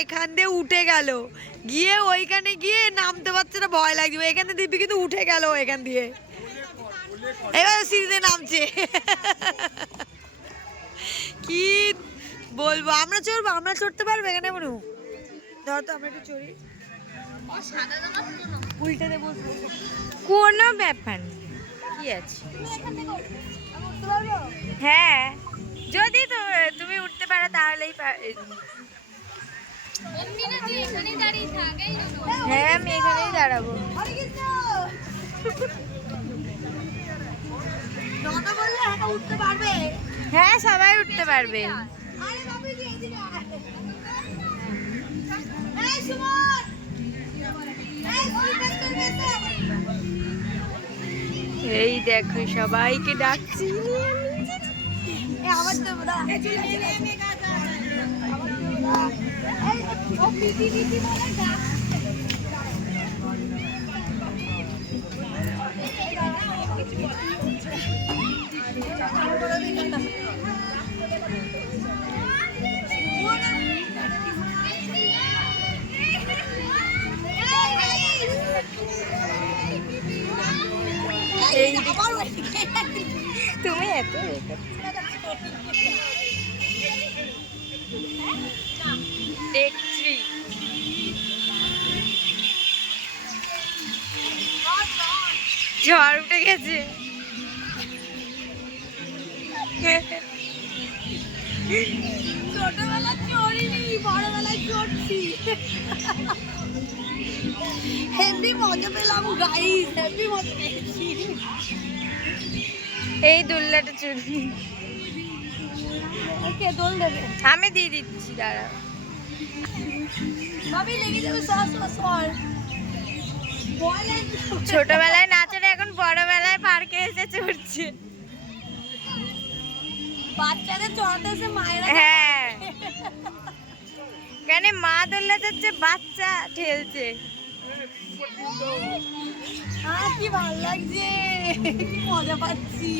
এখান দিয়ে উঠে গেল, গিয়ে ওইখানে গিয়ে নামতে পারছে না, ভয় লাগবে। এখান থেকে দিব্যি কিন্তু উঠে গেল এখান দিয়ে, এবার সিঁড়িতে নামছে। কি বলবো, আমরা চড়বো, আমরা চড়তে পারবো এখানে? মনু ধর তো, আমরা একটু চড়ি, উল্টাতে বসবো, কোনো ব্যাপার নেই, কি আছে। হ্যাঁ, যদি তুমি উঠতে পারো তাহলেই। হ্যাঁ, আমি এখানেই দাঁড়াবো। হ্যাঁ, সবাই উঠতে পারবে। এই দেখো সবাইকে ডাকছি। তুমি এত দেখছি, ঝড় উঠে গেছে। ছোটবেলা চড়িনি, বড়বেলায় চড়ছি। হেভি মজা পেলাম গাইস, হেভি মজা পেয়েছি। এই দোলনাটা চড়ি, ওকে দোল দেবে, আমি দিয়ে দিচ্ছি, দাঁড়াও। ভাবি লেগে যাবে, সর। ছোটবেলায় না চড়ে এখন বড়বেলায় পার্কে এসে চড়ছে। বাচ্চাদের চড়াতে এসে মায়েরা, হ্যাঁ, কেন মা দোলনা চড়ছে, বাচ্চা ঠেলছে। কি ভালো লাগছে, কি মজা পাচ্ছি।